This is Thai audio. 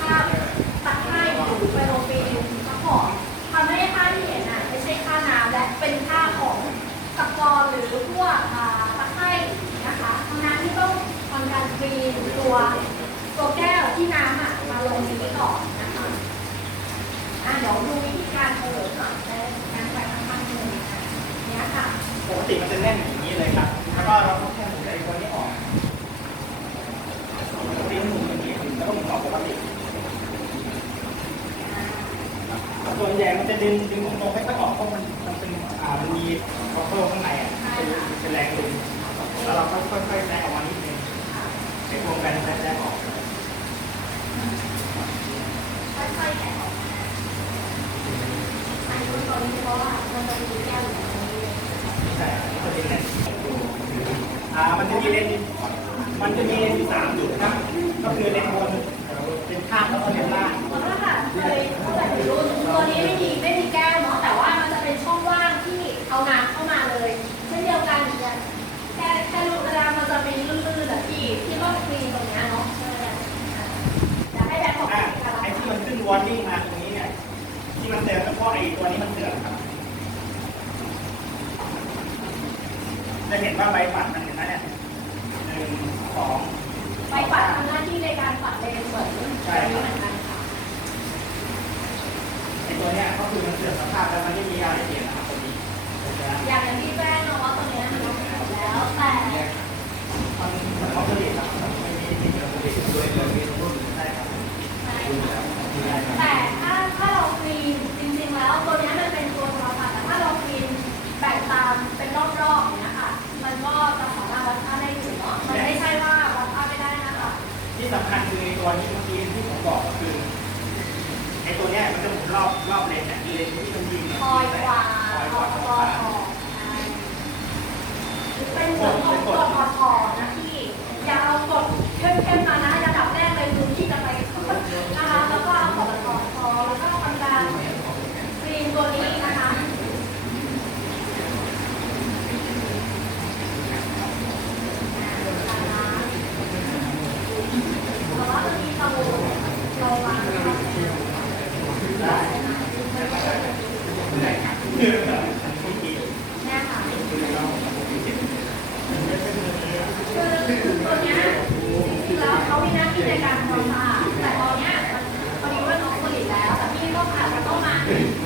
ข้าวตักข้ดูไปโงเรียนมะขอมทำให้ข้าที่เห็นน่ะไม่ใช่ข้าน้ำและเป็นข้าของตะกอนหรือพวกตะไคร่นะคะทำน้ำที่ต้องทำการกรีนตัวตัวแก้วที่น้ำอะมาลงนี้ก่อนนะคะอะเดี๋ยวดูวิการเปิดก่อนในการใส่น้มันเนี่ยค่ะปกติมันจะแน่นอย่างนี้เลยครับแล้วก็ วนใหญ่มันจะดึงดึงตรงๆไม่ค่อยออกเพราะมันมันเป็นอ่ามันมีคอเคิลข้างในอะเป็นเป็นแรงดึงแล้วเราก็ค่อยๆแซะออกมานิดนึงไอ้พวกกันแซะๆออกค่อยๆแกออกมาอันนี้ตัวนี้เพราะว่ามันจะมีแก้วอยู่ตรงนี้เลยใช่อันนี้ตัวนี้แน่นอ่ามันจะมีเลนมันจะมีเลนอยู่สามจุดครับก็คือเลนบนเลนข้างแล้วก็เลน วอร์นิ่งมาตรงนี้เนี่ยที่มันเตือนก็เพราะไอ้ตัวนี้มันเตือนครับ จะเห็นว่าใบปัดมันเห็นไหมเนี่ยหนึ่งสองไปปัดทำหน้าที่ในการปัดเลนเหมือนเหมือนกันค่ะไอ้ตัวเนี้ยก็คือมันเสื่อมสภาพแล้ว ตัวนี้เมื่อกี้ที่ผมบอกก็คือไอ้ตัวเนี้ยมันจะหมุนรอบรอบเลนเนี่ยเลนที่มันยิงเนี่ยคอยกว่าคอยคกอว่ายกว่าเป็นเหมือนของตัว Thank you.